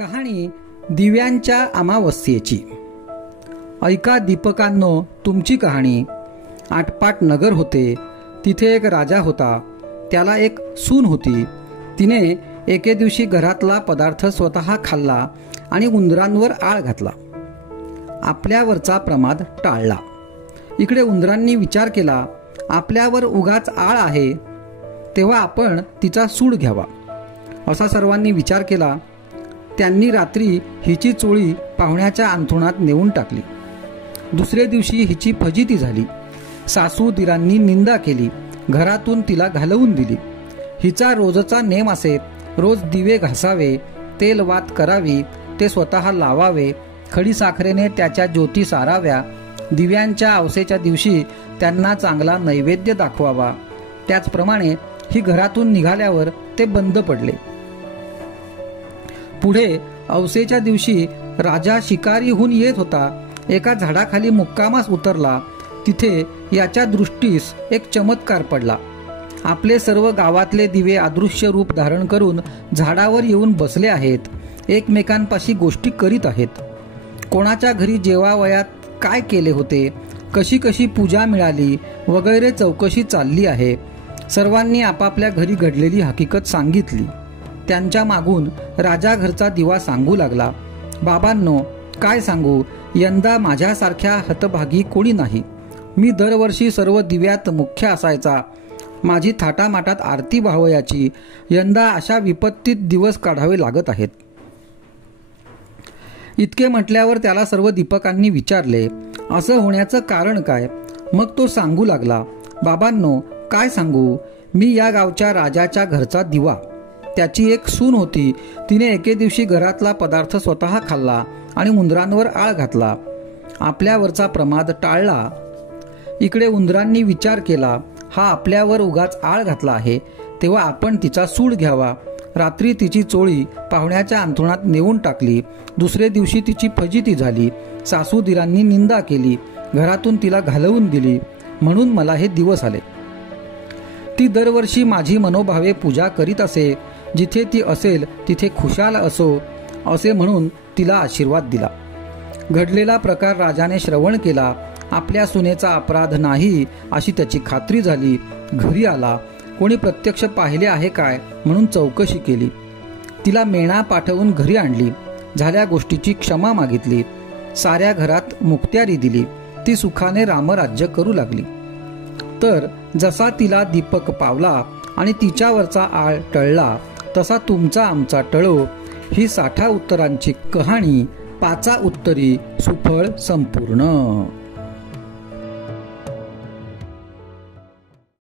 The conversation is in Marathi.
कहाणी दिव्यांच्या अमावस्येची। ऐका दीपकांनो तुमची कहाणी। आटपाट नगर होते, तिथे एक राजा होता। त्याला एक सून होती। तिने एके दिवशी घरातला पदार्थ स्वतः खाल्ला आणि उंदरांवर आळ घातला। आपल्यावरचा प्रमाद टाळला। इकडे उंदरांनी विचार केला, आपल्यावर उगाच आळ आहे, तेव्हा आपण तिचा सूड घ्यावा। असा सर्वांनी विचार केला। त्यांनी रात्री हिची चोळी पाहुण्याच्या अंथरुणात नेऊन टाकली। दुसरे दिवशी हिची फजिती झाली। सासू दिरांनी निंदा केली, घरातून तिला घालवून दिली। हिचा रोजचा नेम असे, रोज दिवे घासावे, तेल वात करावी, ते स्वतः लावावे, खडी साखरेने त्याच्या ज्योती साराव्या, दिव्यांच्या अवसेच्या दिवशी त्यांना चांगला नैवेद्य दाखवावा। त्याचप्रमाणे ही घरातून निघाल्यावर ते बंद पडले। पुढे अवसेच्या दिवशी राजा शिकारीहून येत होता। एका झाडाखाली मुक्कामास उतरला। तिथे याच्या दृष्टीस एक चमत्कार पडला। आपले सर्व गावातले दिवे अदृश्य रूप धारण करून झाडावर येऊन बसले आहेत, एकमेकांपाशी गोष्टी करीत आहेत। कोणाच्या घरी जेवावयात काय केले होते, कशी कशी पूजा मिळाली वगैरे चौकशी चालली आहे। सर्वांनी आपापल्या घरी घडलेली हकीकत सांगितली। त्यांच्या मागून राजा घरचा दिवा सांगू लागला, बाबांनो काय सांगू, यंदा माझ्यासारख्या हतभागी कोणी नाही। मी दरवर्षी सर्व दिव्यात मुख्य असायचा, माझी थाटामाटात आरती व्हावयाची, यंदा अशा विपत्तीत दिवस काढावे लागत आहेत। इतके म्हटल्यावर त्याला सर्व दीपकांनी विचारले, असं होण्याचं कारण काय? मग तो सांगू लागला, बाबांनो काय सांगू, मी या गावच्या राजाच्या घरचा दिवा। त्याची एक सून होती, तिने एके दिवशी घरातला पदार्थ स्वतः खाल्ला आणि उंदरांवर आळ घातला। आपल्यावरचा प्रमाद टाळला। इकडे उंदरांनी विचार केला, हा आपल्यावर उगाच आळ घातला आहे, तेव्हा आपण तिचा सूड घ्यावा। रात्री तिची चोळी पाहुण्याच्या अंथरुणात नेऊन टाकली। दुसरे दिवशी तिची फजिती झाली। सासू दिरांनी निंदा केली, घरातून तिला घालवून दिली, म्हणून मला हे दिवस आले। ती दरवर्षी माझी मनोभावे पूजा करीत असे, जिथे ती असेल तिथे खुशाल असो असे म्हणून तिला आशीर्वाद दिला। घडलेला प्रकार राजाने श्रवण केला। आपल्या सुनेचा अपराध नाही अशी त्याची खात्री झाली। घरी आला, कोणी प्रत्यक्ष पाहिले आहे काय म्हणून चौकशी केली। तिला मेणा पाठवून घरी आणली, झाल्या गोष्टीची क्षमा मागितली, साऱ्या घरात मुक्त्यारी दिली। ती सुखाने रामराज्य करू लागली। तर जसा तिला दीपक पावला आणि तिच्यावरचा आळ टळला, तसा तुमचा आमचा टळो। ही 60 उत्तरांची कहाणी 5 उत्तरी सुफळ संपूर्ण।